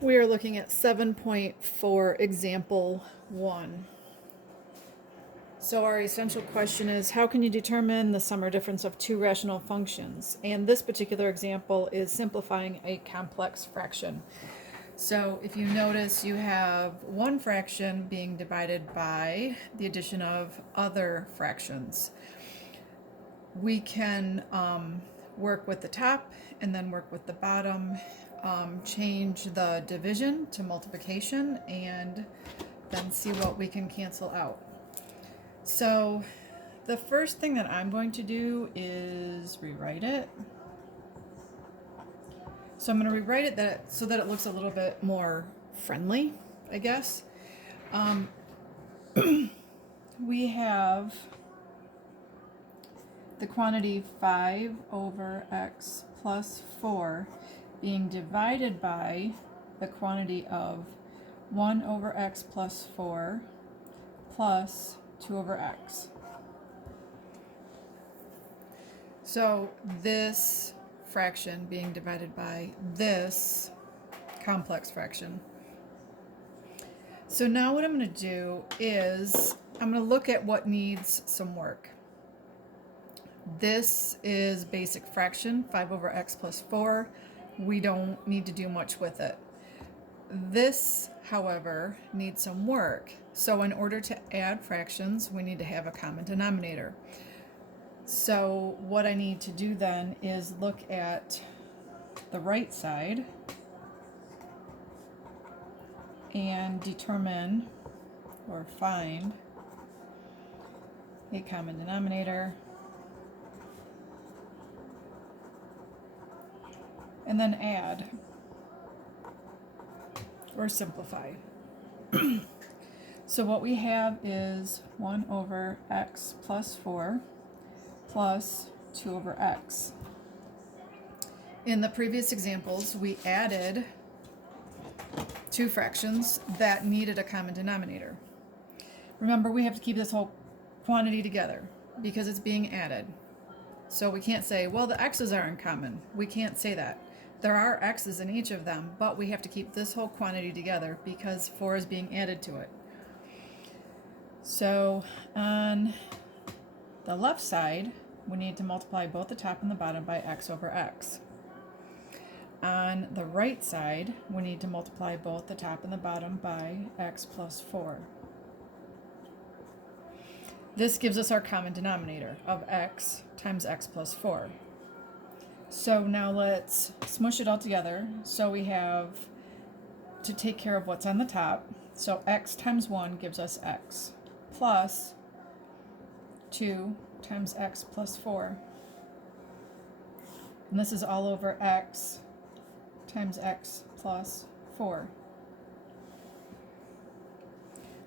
We are looking at 7.4 example 1. So our essential question is, how can you determine the sum or difference of two rational functions? And this particular example is simplifying a complex fraction. So if you notice, you have one fraction being divided by the addition of other fractions. We can work with the top and then work with the bottom, change the division to multiplication, and then see what we can cancel out. So the first thing that I'm going to do is rewrite it. So I'm going to rewrite it so that it looks a little bit more friendly, I guess. We have the quantity 5 over x plus 4 being divided by the quantity of 1 over x plus 4 plus 2 over x. So this fraction being divided by this complex fraction. So now what I'm going to do is I'm going to look at what needs some work. This is basic fraction, 5 over x plus 4. We don't need to do much with it. This, however, needs some work. So in order to add fractions, we need to have a common denominator. So what I need to do then is look at the right side and determine or find a common denominator, and then add or simplify. So what we have is 1 over x plus 4 plus 2 over x. In the previous examples, we added two fractions that needed a common denominator. Remember, we have to keep this whole quantity together because it's being added. So we can't say, well, the x's are in common. We can't say that. There are x's in each of them, but we have to keep this whole quantity together because 4 is being added to it. So on the left side, we need to multiply both the top and the bottom by x over x. On the right side, we need to multiply both the top and the bottom by x plus 4. This gives us our common denominator of x times x plus 4. So now let's smush it all together. So we have to take care of what's on the top. So x times 1 gives us x plus 2 times x plus 4. And this is all over x times x plus 4.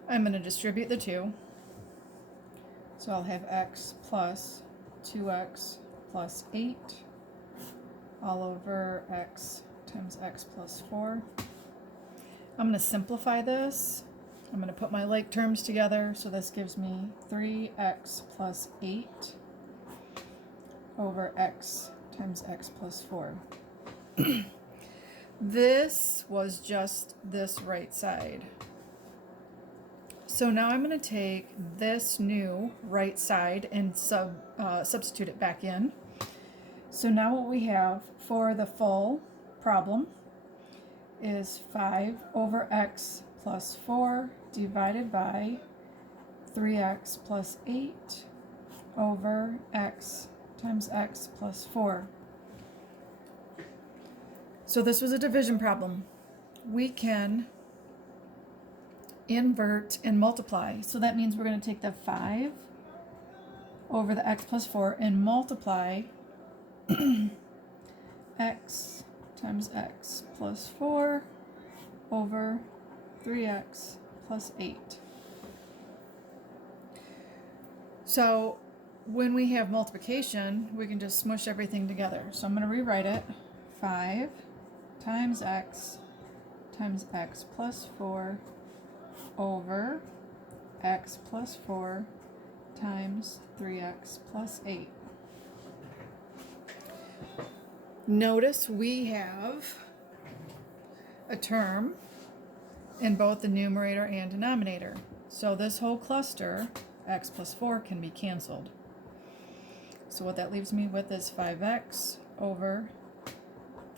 I'm going to distribute the 2. So I'll have x plus 2x plus 8 all over x times x plus 4. I'm going to simplify this. I'm going to put my like terms together. So this gives me 3x plus 8 over x times x plus 4. This was just this right side. So now I'm going to take this new right side and substitute it back in. So now what we have for the full problem is 5 over x plus 4 divided by 3x plus 8 over x times x plus 4. So this was a division problem. We can invert and multiply. So that means we're going to take the 5 over the x plus 4 and multiply x times x plus 4 over 3x plus 8. So when we have multiplication, we can just smush everything together. So I'm going to rewrite it. 5 times x plus 4 over x plus 4 times 3x plus 8. Notice we have a term in both the numerator and denominator. So this whole cluster, x plus 4, can be canceled. So what that leaves me with is 5x over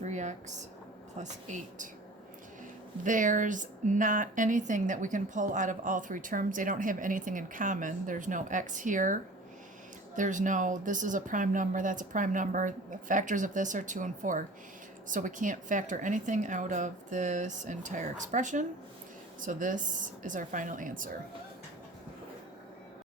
3x plus 8. There's not anything that we can pull out of all three terms. They don't have anything in common. There's no x here. There's no, this is a prime number, that's a prime number. The factors of this are 2 and 4. So we can't factor anything out of this entire expression. So this is our final answer.